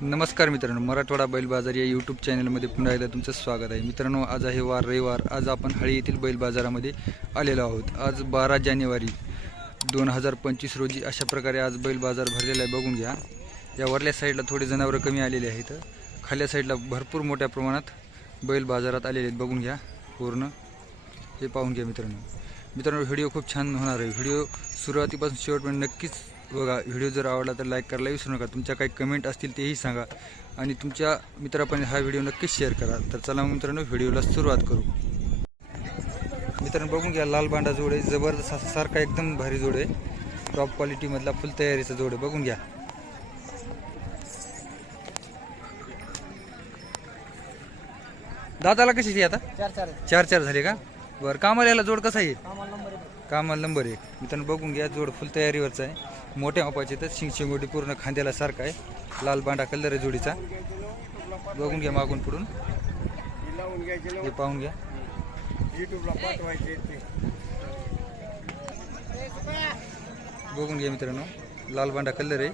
नमस्कार मित्रांनो मराठवाडा बैल बाजार या यूट्यूब चॅनलमध्ये पुन्हा एकदा तुमचं स्वागत आहे. मित्रांनो आज आहे वार रविवार. आज आपण हळी येथील बैल बाजारामध्ये आलेलो आहोत. आज बारा जानेवारी दोन हजार पंचवीस रोजी अशा प्रकारे आज बैल बाजार भरलेला आहे. बघून घ्या. या वरल्या साईडला थोडे जनावरं कमी आलेले आहेत. खाल्या साईडला भरपूर मोठ्या प्रमाणात बैल बाजारात आलेले आहेत. बघून घ्या. पूर्ण हे पाहून घ्या मित्रांनो. मित्रांनो व्हिडिओ खूप छान होणार आहे. व्हिडिओ सुरुवातीपासून शेवटपर्यंत नक्कीच बघा व्हिडिओ जर आवडला तर लाईक करायला विसरू नका. तुमच्या काही कमेंट असतील तेही सांगा. आणि तुमच्या मित्रापर्यंत हा व्हिडिओ नक्कीच शेअर करा. तर चला मग मित्रांनो व्हिडिओला सुरुवात करू. मित्रांनो बघून घ्या लाल बांडा जोड आहे जबरदस्त असा सारखा एकदम भारी जोड. आहे टॉप क्वालिटीमधला फुल तयारीचा जोड. आहे बघून घ्या. दादाला कशी ती आता? चार चार झाले का? बरं कामाला याला जोड कसा आहे? नंबर आहे. कामाला नंबर एक मित्रांनो बघून घ्या जोड फुल तयारीवरचा आहे. मोठ्या मापाचे तर शिंग शिंगोटी पूर्ण खांद्याला सारखा आहे. लाल बांडा कलर आहे जोडीचा. बघून घ्या मागून पुढून. हे पाहून घ्या. युट्यूबला पाठवायचे ते बघून घ्या मित्रांनो लाल बांडा कलर आहे.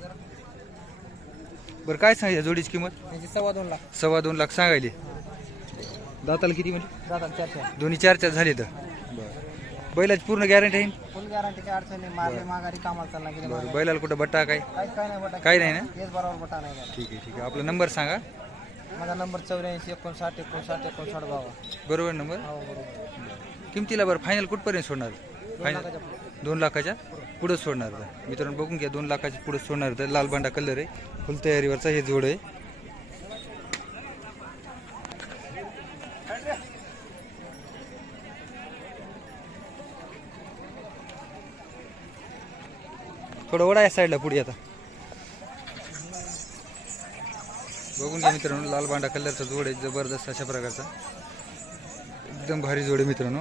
बरं काय सांगा जोडीची किंमत? सव्वा दोन लाख. सव्वा दोन लाख सांगायले. दाताला किती म्हणजे दोन्ही चार चार झाले तर. बरं. बैलाची पूर्ण गॅरंटी आहे? गॅरंटी काय अडचण नाही. मारले माघारी कामाला चालला गेले बरं बैलाला कुठं बट्टा काय? काहीच काय नाही बटा काही नाही ना? हेच बरोबर बटा नाही झाला. ठीक आहे ठीक आहे. आपला नंबर सांगा. माझा नंबर चौऱ्याऐंशी एकोणसाठ एकोणसाठ एकोणसाठ बावा बरोबर नंबर? हो बरोबर. किमतीला बरं फायनल कुठपर्यंत सोडणार? फायनल लाखाच्या पुढे. दोन लाखाच्या पुढं सोडणार होतं मित्रांनो बघून घ्या दोन लाखाच्या पुढं सोडणार. होतं लाल बांडा कलर आहे. फुल तयारीवरचा हे जोड आहे. थोडं वडा या साईडला पुढे आता. बघून घ्या मित्रांनो लाल बांडा कलरचा जोड आहे जबरदस्त अशा प्रकारचा. एकदम भारी जोड आहे मित्रांनो.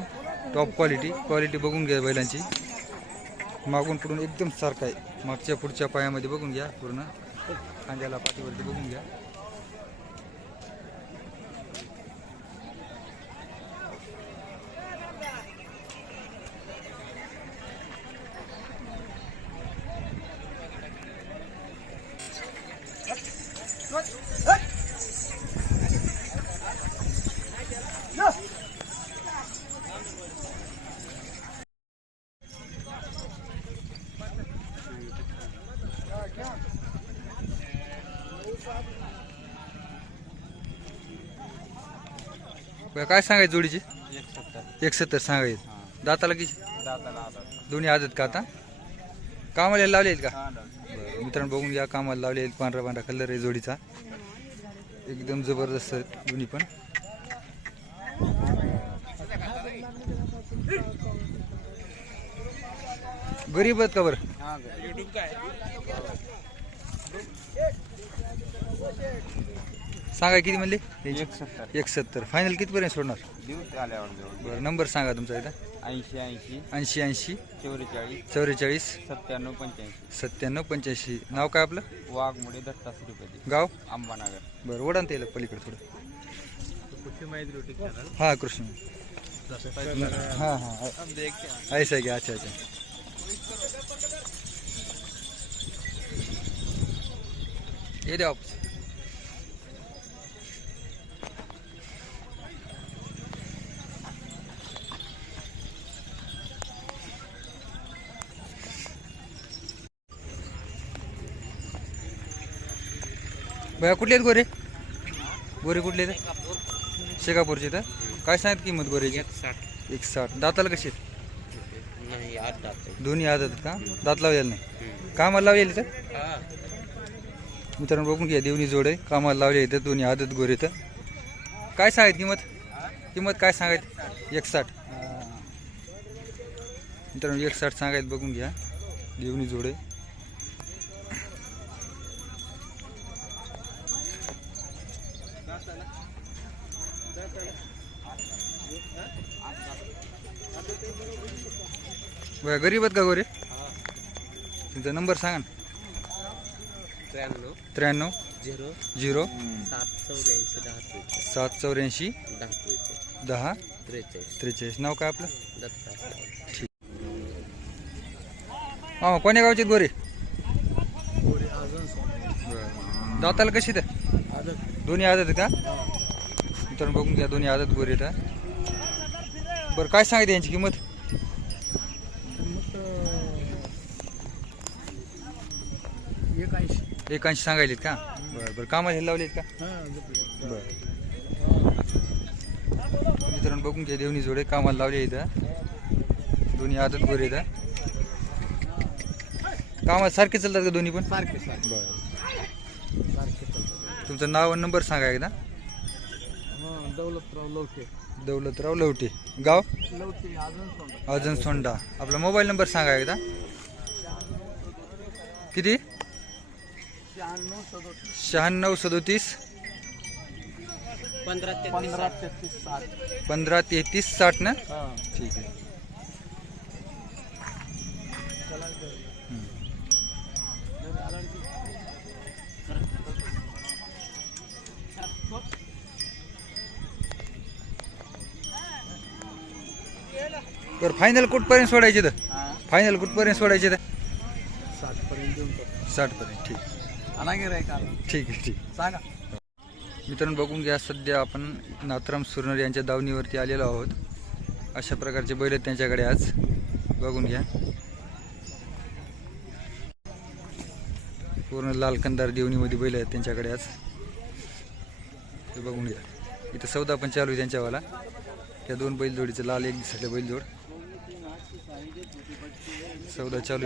टॉप क्वालिटी क्वालिटी बघून घ्या बैलांची. मागून पुढून एकदम सारखा आहे. मागच्या पुढच्या पायामध्ये बघून घ्या पूर्ण. खांद्याला पाठीवरती बघून घ्या. बरं, काय सांगायचं जोडीची? एक सत्तर एक सत्तर सांगायचं दाताला किती? दाताला दोन्ही आदत का आता? कामाला लावले आहेत का? बरं, मित्रांनो बघून घ्या कामाला लावले आहेत पांढरा पांढरा कलर आहे जोडीचा. एकदम जबरदस्त आहेत दोन्ही पण. गरीब आहेत का बरं? सांगा किती म्हणले? एक सत्तर एक सत्तर फायनल कितीपर्यंत सोडणार? दिवस आल्यावर जवळ बरं नंबर सांगा तुमचा इथं ऐंशी ऐंशी. ऐंशी ऐंशी. चौवेचाळीस. चौवेचाळीस. सत्त्याण्णव पंच्याऐंशी. सत्त्याण्णव पंच्याऐंशी. नाव काय आपलं? वाघमुळे दत्ता श्रीपती गाव? अंबानगर. बरं ओढा ना त्याला पलीकडे थोडं. कुठे माहिती रोटी चॅनल हां कृष्ण. हां हां. ऐसा की अच्छा अच्छा. ये द्या वापस. भैया कुठले आहेत गोरे? गोरे कुठले आहेत? शेकापूरचे तर काय सांगत किंमत गोरेची? एक साठ दाताला कशी आहेत? नाही आठ दात दोन्ही आदत आहेत का? दात लावलेला नाही. कामाला लावलेली तर मित्रांनो बघून घ्या देवणी जोड आहे. कामाला लावले इथं दोन्ही आदत गोरे तर काय सांगायत किंमत? किंमत काय सांगायत एक साठ मित्रांनो एक साठ सांगायत बघून घ्या. देवणी जोड आहे. बघा गरीब आहेत का गोरे? तुमचा नंबर सांगा ना. त्र्याण्णव. त्र्याण्णव. झिरो. झिरो. सात चौऱ्याऐंशी दहा त्रेचाळीस. सात चौऱ्याऐंशी दहा त्रेचाळीस. दहा त्रेचाळीस. त्रेचाळीस. नाव काय आपलं? दत्ता. मामा कोण्या गावचे आहेत गोरे बरं. दाताला कशी ते दोन्ही आदत का? मित्रांनो बघून घ्या दोन्ही आदत गोरे आहेत हा. बरं काय सांगितलं यांची किंमत? एक ऐंशी एकांशी सांगायलेत का? बरं बरं. कामाला हे लावलेत का? बरं. मित्रांनो बघून घ्या देवणी जोडे कामाला लावले इथं दोन्ही आदत गोरे हा. कामाला सारखे चालतात का दोन्ही पण? सारखे सारखे. बरं. सारखे चालतात. तुमचं नाव आणि नंबर सांगा एकदा. हां दौलतराव लवटे. दौलतराव लवटे. गाव? लवटे अजून सोडा. अजून सोंडा. आपला मोबाईल नंबर सांगा एकदा. किती? शहाण्णव सदोतीस. शहाण्णव सदोतीस पंधरा पंधरा तेहतीस साठ. पंधरा तेहतीस साठ ना? हां ठीक आहे. बरं फायनल कुठपर्यंत सोडायचे तर फायनल कुठपर्यंत सोडायचे तर साठपर्यंत साठपर्यंत ठीक. ठीक आहे ठीक. सांगा. मित्रांनो बघून घ्या सध्या आपण नाथराम सुरनर यांच्या दावणीवरती आलेलो आहोत. अशा प्रकारचे बैल आहेत त्यांच्याकडे आज. बघून घ्या. पूर्ण लाल कंदार देवणीमध्ये बैल आहेत त्यांच्याकडे आज. ते बघून घ्या. इथं सौदा पण चालू आहे त्यांच्यावाला. त्या दोन बैलजोडीचं लाल एक दिसले बैलजोड सौदा चालू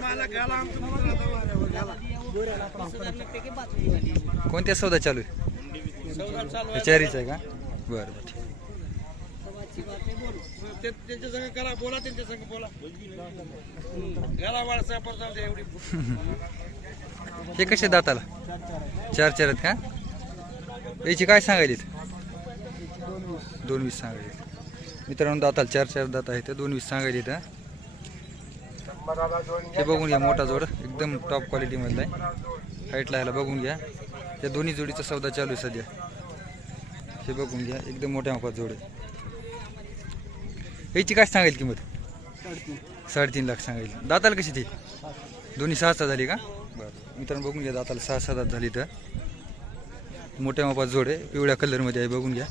आहे लाख रहे पण तेरह रुपये कोणत्या सौदा चालू आहे? हे चारीच आहे का? बरं बरं ठीक. त्यांच्या संग करा बोला त्यांच्या संग बोला घाला व्हॉट्सअपवर एवढी हे कसे दाताला? चार चार आहेत का? याची काय सांगायलीत दोन वीस सांगायलीत मित्रांनो दाताला चार चार दात आहेत दोन वीस सांगायलीत इथं हे. बघून घ्या मोठा जोड एकदम टॉप क्वालिटी मधला आहे. हाईटला ह्याला बघून घ्या. त्या दोन्ही जोडीचा सौदा चालू आहे सध्या. हे बघून घ्या एकदम मोठ्या मापात जोड आहे याची काय सांगायला किंमत? साडेतीन लाख सांगायची. दाताला कशी ती? दोन्ही सहा सहा झाली का? बरं. मित्रांनो बघून घ्या दाताला सहा सहा दात झाली तर मोठ्या मापात जोड आहे पिवळ्या कलरमध्ये आहे बघून घ्या.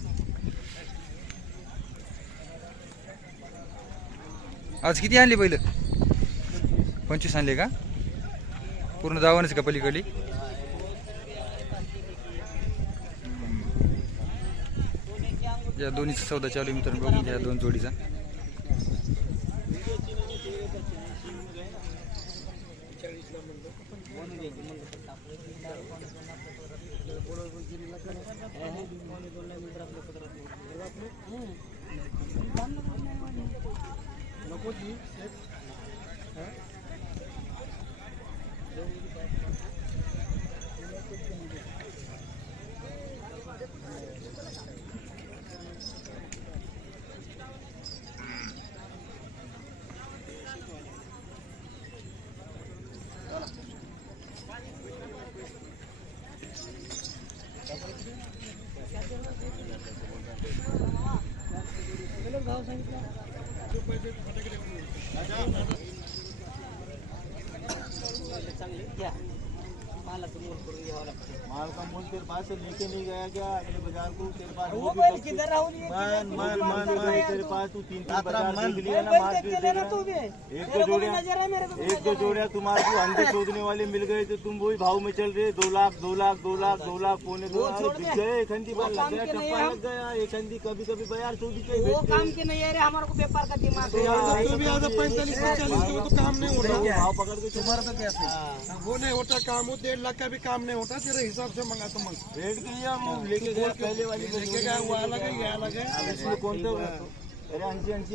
आज किती आणले पहिलं? पंचवीस आणले का? पूर्ण जावानच का पलीकडली? या दोन्हीचा सौदा चालू आहे मित्रांनो. बघून घ्या या दोन जोडीचा. माल से लेके नहीं गया क्या? अगले बाज़ार को तेरे पास वो बैल किधर रहा मान मान मान मान तेरे पास तू तीन तीन बाज़ार देख लिया ना भी के लेना तू भी। एक दो को नज़र है मेरे को एक दो जोड़ियाँ तुम्हारे को अंडे शोधने वाले मिल गए तो तुम वही भाव में चल रहे दो लाख दो लाख दो लाख दो लाख पौने दो बिक गए एक हंडी बार लग गया के टप्पा लग गया एक हंडी कभी कभी बयार चौबी के वो काम के नहीं है रे हमारे को व्यापार का दिमाग है। तो भी आधा पैंतालीस तो काम नहीं होता। भाव पकड़ के तुम्हारा तो क्या वो नहीं होता काम वो डेढ़ लाख का भी काम नहीं होता तेरे हिसाब से मंगा तो मंग। रेट के लिए हम लेके पहले वाली लेके गया वो अलग है ये अलग है। इसमें कौन सा अरे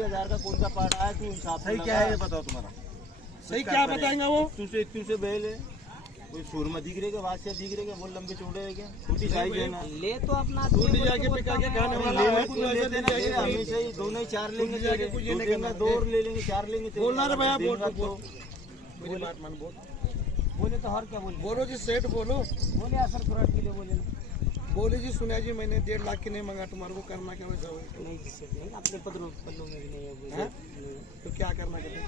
हज़ार का कौन सा पार्ट आया तू हिसाब सही क्या है ये बताओ तुम्हारा? सही क्या बताएँगे वो? इतू से इतू से बैल है। कोई सुरमा दिख रहे बादशाह दिख रहे बहुत लंबे चौड़े है क्या? छोटी साइज़ है ना? ले तो अपना जाके पिका के खाने वाला है। लेने तू को ऐसे लेते दे ना जाके तेरे, हमेशा ही दोनों ही चार लेंगे जाके कुछ दो नहीं करना। दो और ले लेंगे चार लेंगे बोलना रे भैया, बोल, बोल। मेरी बात मान बोल। बोले तो हर क्या बोले? बोलो जी सेठ बोलो। बोले असर कुराट के लिए बोले बोले जी सुनिया जी मैंने डेढ़ लाख की नहीं मंगा तुम्हारे को करना क्या वैसा हो नहीं नहीं अपने पल्लों में भी नहीं है। तो क्या करना कहते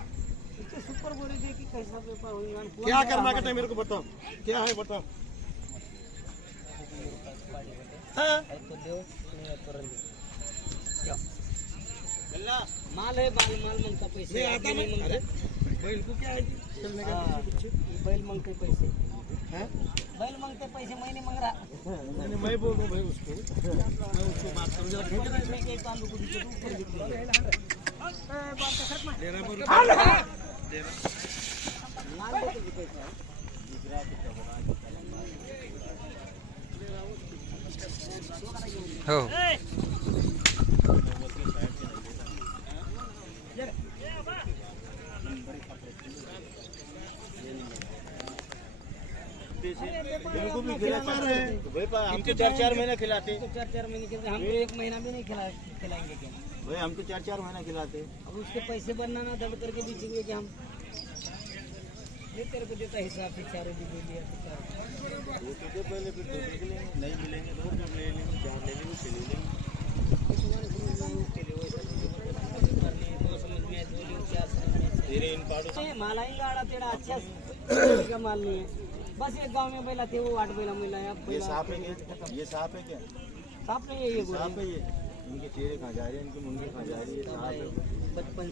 इसके सुपर बोले थे कि कैसा पेपर कौन क्या करना? कहते मेरे को बताओ। क्या है बताओ? हाँ? तो है तो? माल है माल माल माँगता पैसे आता नहीं अरे माँगता बैल को क्या है जी चलने का हाँ, कुछ ये बैल मांगते पैसे हैं? बैल मांगते पैसे मैं नहीं मांग रहा नहीं, मैं बोल रहा भाई उसको मैं उसको बात मैं के को ऊपर डेरा पर पैसा है. हो इनको भी खिलाते हैं। तो हम तो चार चार महीने खिलाते। तो चार चार महीने के हम तो एक महीना भी नहीं खिला खिलाएँगे क्या? भाई हम तो चार चार महीना खिलाते। अब उसके पैसे बनना ना दर्द करके दीजिए कि हम ये तेरे को देता हिसाब से चारों भी दे लिया तो क्या? दो पहले फिर दो देख लेंगे। नहीं मिलेंगे तो जब ले लेंगे चार ले लेंगे ले लेंगे। के लिए लिए, दो दो लिए। तेरे इन पाड़ों माल आएगा आड़ा तेरा अच्छा का माल नहीं है। बस एक गांव में बैला थे वो आठ बैला मिला है ये सांप है क्या? ये सांप है क्या? साफ नहीं है ये सांप है ये? इनके चेहरे कहाँ जा रहे हैं इनके मुंडी कहाँ जा रही है सांप है। बचपन